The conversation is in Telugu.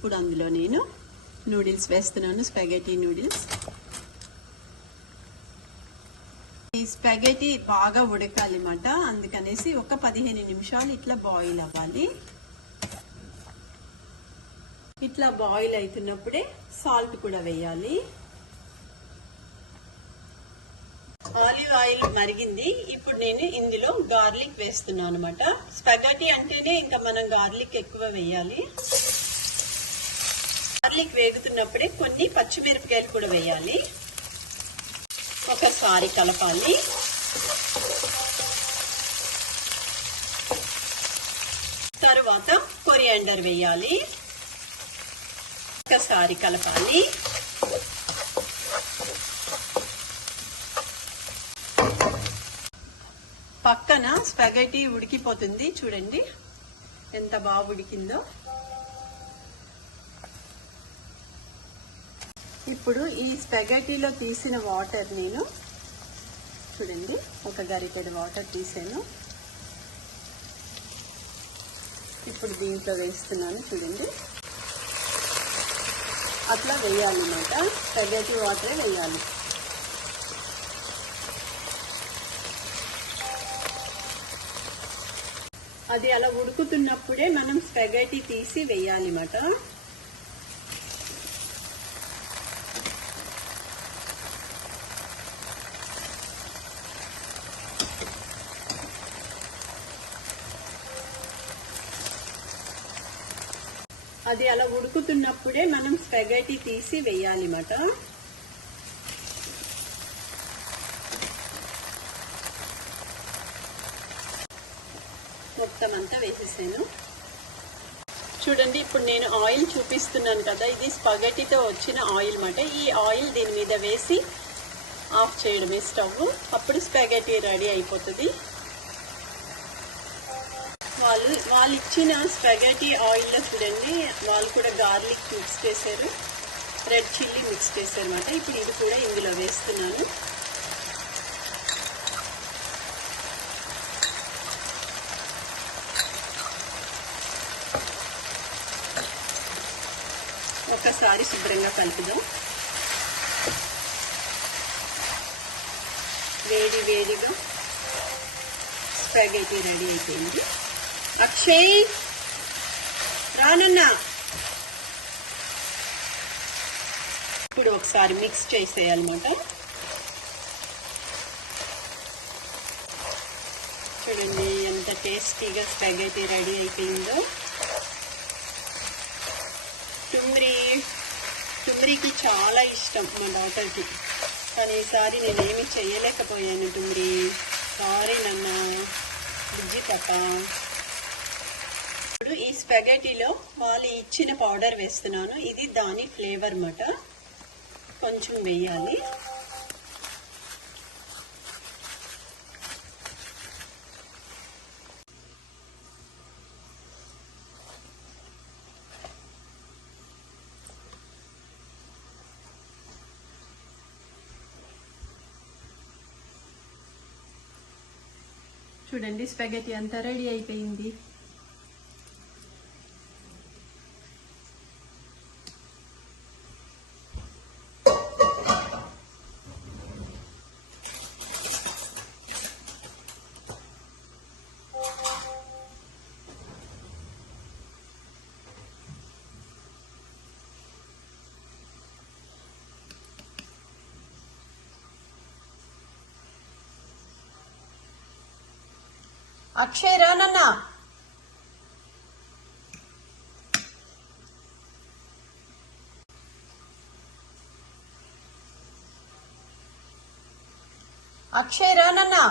ఇప్పుడు అందులో నేను నూడిల్స్ వేస్తున్నాను, స్పాగెటీ నూడిల్స్. ఈ స్పాగెటీ బాగా ఉడకాలి అన్నమాట, అందుకనేసి ఒక 15 నిమిషాలు ఇట్లా బాయిల్ అవ్వాలి. ఇట్లా బాయిల్ అవుతున్నప్పుడే సాల్ట్ కూడా వేయాలి. ఆలివ్ ఆయిల్ మరిగింది. ఇప్పుడు నేను ఇందులో గార్లిక్ వేస్తున్నాను అనమాట. స్పాగెటీ అంటేనే ఇంకా మనం గార్లిక్ ఎక్కువ వేయాలి. గార్లిక్ వేగుతున్నప్పుడే కొన్ని పచ్చిమిరపకాయలు కూడా వేయాలి. ఒకసారి కలపాలి. తరువాత కొరియాండర్ వేయాలి. ఒకసారి కలపాలి. పక్కన స్పాగెటీ ఉడికిపోతుంది, చూడండి ఎంత బాగా ఉడికిందో. ఇప్పుడు ఈ స్పాగెటీలో తీసిన వాటర్ నేను చూడండి ఒక గరిటెడు వాటర్ తీసాను. ఇప్పుడు దీంట్లో వేస్తున్నాను, చూడండి అట్లా వేయాలి అన్నమాట. స్పాగెటీ వాటరే వేయాలి. అది అలా ఉడుకుతున్నప్పుడే మనం స్పాగెటీ తీసి వేయాలి అన్నమాట. అది అలా ఉడుకుతున్నప్పుడే మనం స్పాగెటీ తీసి వేయాలి అన్నమాట. మొత్తం అంతా వేసేసాను. చూడండి ఇప్పుడు నేను ఆయిల్ చూపిస్తున్నాను కదా, ఇది స్పాగెటీతో వచ్చిన ఆయిల్ అన్నమాట. ఈ ఆయిల్ దీని మీద వేసి ఆఫ్ చేయడమే స్టవ్. అప్పుడు స్పాగెటీ రెడీ అయిపోతుంది. వాళ్ళు ఇచ్చిన స్పాగెటీ ఆయిల్లో చూడండి వాళ్ళు కూడా గార్లిక్ మిక్స్ చేశారు, రెడ్ చిల్లీ మిక్స్ చేశారు అన్నమాట. ఇప్పుడు ఇది కూడా ఇందులో వేస్తున్నాను. ఒకసారి శుభ్రంగా కలుపుదాం. వేడి వేడిగా స్పాగెటీ రెడీ అయిపోయింది. అక్షయ్ రానన్నా. ఇప్పుడు ఒకసారి మిక్స్ చేసేయాలన్నమాట. చూడండి ఎంత టేస్టీగా స్పాగెటీ రెడీ అయిపోయిందో. టుమ్రికి చాలా ఇష్టం మా డాటర్కి, కానీ ఈసారి నేనేమి చేయలేకపోయాను. టుమ్రి సారీ నాన్న, బుజ్జి పాప. ఇప్పుడు ఈ స్పాగెటీలో వాళ్ళు ఇచ్చిన పౌడర్ వేస్తున్నాను. ఇది దాని ఫ్లేవర్ అన్నమాట, కొంచెం వేయాలి. చూడండి స్పాగెటీ అంతా రెడీ అయిపోయింది. అక్షయ్ రానన్నా. అక్షయ్ రానన్నా.